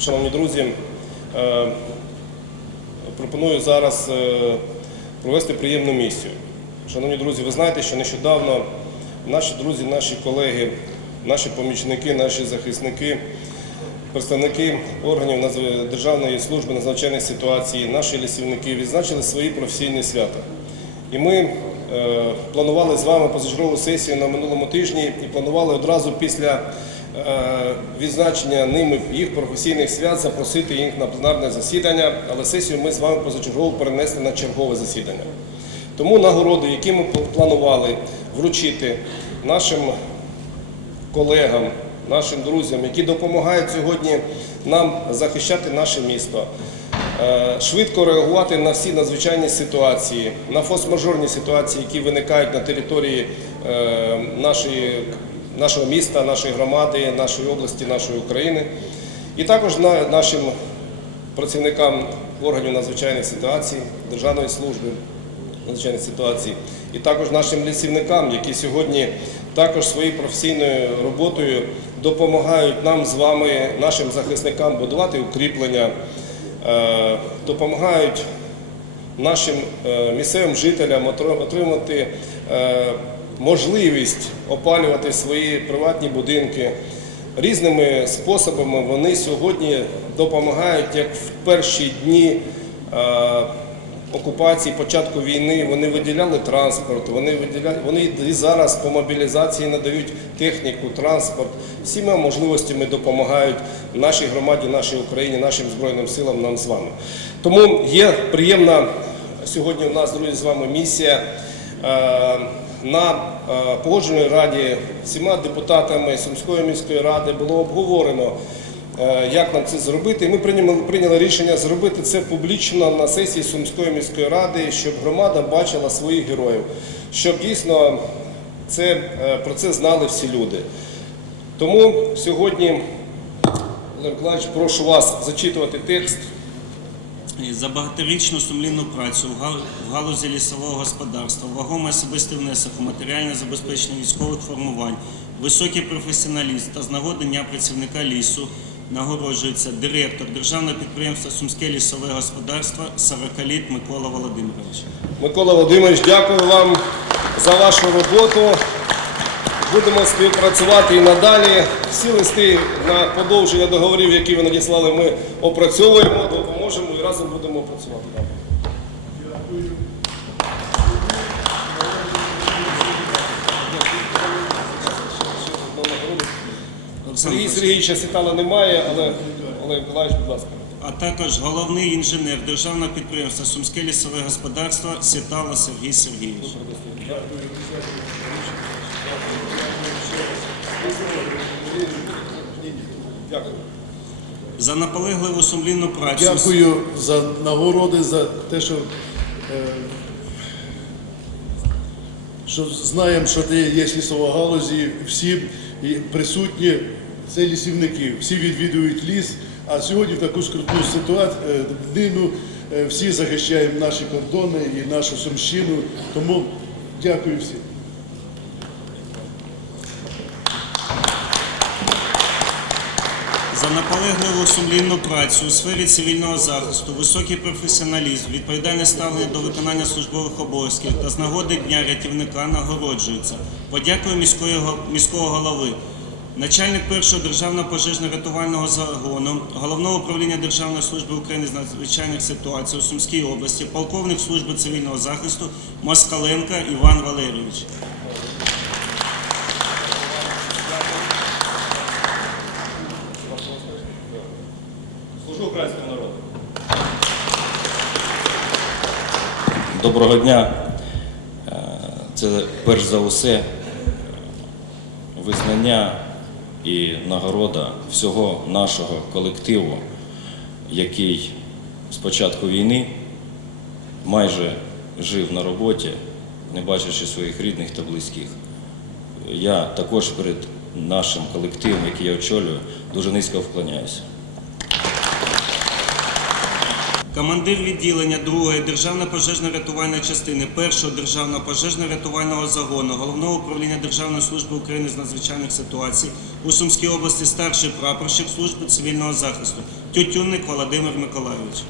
Шановні друзі, е, пропоную зараз е, провести приємну місію. Шановні друзі, ви знаєте, що нещодавно наші друзі, наші колеги, наші помічники, наші захисники, представники органів Державної служби надзвичайних ситуацій, наші лісівники відзначили свої професійні свята. І ми е, планували з вами позачергову сесію на минулому тижні і планували одразу після відзначення ними їх професійних свят запросити їх на пленарне засідання, але сесію ми з вами позачергово перенесли на чергове засідання. Тому нагороди, які ми планували вручити нашим колегам, нашим друзям, які допомагають сьогодні нам захищати наше місто, е, швидко реагувати на всі надзвичайні ситуації, на форс-мажорні ситуації, які виникають на території е, нашої, нашого міста, нашої громади, нашої області, нашої України, і також нашим працівникам органів надзвичайних ситуацій, Державної служби надзвичайних ситуацій, і також нашим лісівникам, які сьогодні також своєю професійною роботою допомагають нам з вами, нашим захисникам, будувати укріплення, е, допомагають нашим е, місцевим жителям отримати е, можливість опалювати свої приватні будинки. Різними способами вони сьогодні допомагають, як в перші дні е, окупації, початку війни, вони виділяли транспорт, вони виділяють, вони і зараз по мобілізації надають техніку, транспорт, всіма можливостями допомагають нашій громаді, нашій Україні, нашим Збройним силам, нам з вами. Тому є приємна сьогодні у нас, друзі, з вами місія. На е, погодженій раді всіма депутатами Сумської міської ради було обговорено, е, як нам це зробити. Ми прийняли, прийняли рішення зробити це публічно на сесії Сумської міської ради, щоб громада бачила своїх героїв, щоб дійсно це, е, про це знали всі люди. Тому сьогодні, Олег Миколаївич, прошу вас зачитувати текст. За багаторічну сумлінну працю в гал- в галузі лісового господарства, вагомий особистий внесок у матеріальне забезпечення військових формувань, високий професіоналіст та з нагоди Дня працівника лісу нагороджується директор Державного підприємства Сумське лісове господарство Сорокаліт Микола Володимирович. Микола Володимирович, дякую вам за вашу роботу. Будемо співпрацювати і надалі. Всі листи на подовження договорів, які ви надіслали, ми опрацьовуємо, допоможемо і разом будемо працювати. Сергій Сергійовича Світала немає, але Олег Миколаївич, будь ласка. а також головний інженер Державного підприємства Сумське лісове господарство Сітала Сергій Сергійович. За наполегливу сумлінну працю Дякую за нагороди, за те, що, е, що знаємо, що є лісова галузі, всі присутні, це лісівники, всі відвідують ліс. А сьогодні в таку скрутну ситуацію, днину, е, всі захищаємо наші кордони і нашу Сумщину. Тому дякую всім. За наполегливу сумлінну працю у сфері цивільного захисту, високий професіоналізм, відповідальне ставлення до виконання службових обов'язків та з нагоди Дня рятівника нагороджуються. Подякую міської, го- міського голови, начальник першого державного пожежно-рятувального загону, головного управління Державної служби України з надзвичайних ситуацій у Сумській області, полковник служби цивільного захисту Москаленка Іван Валерійович. Служу українському народу. Доброго дня. Е, Це перш за все визнання і нагорода всього нашого колективу, який з початку війни майже жив на роботі, не бачачи своїх рідних та близьких. Я також перед нашим колективом, який я очолюю, дуже низько вклоняюся. Командир відділення 2-ї державної пожежно-рятувальної частини 1-го державного пожежно-рятувального загону Головного управління Державної служби України з надзвичайних ситуацій у Сумській області старший прапорщик служби цивільного захисту Тютюнник Володимир Миколайович.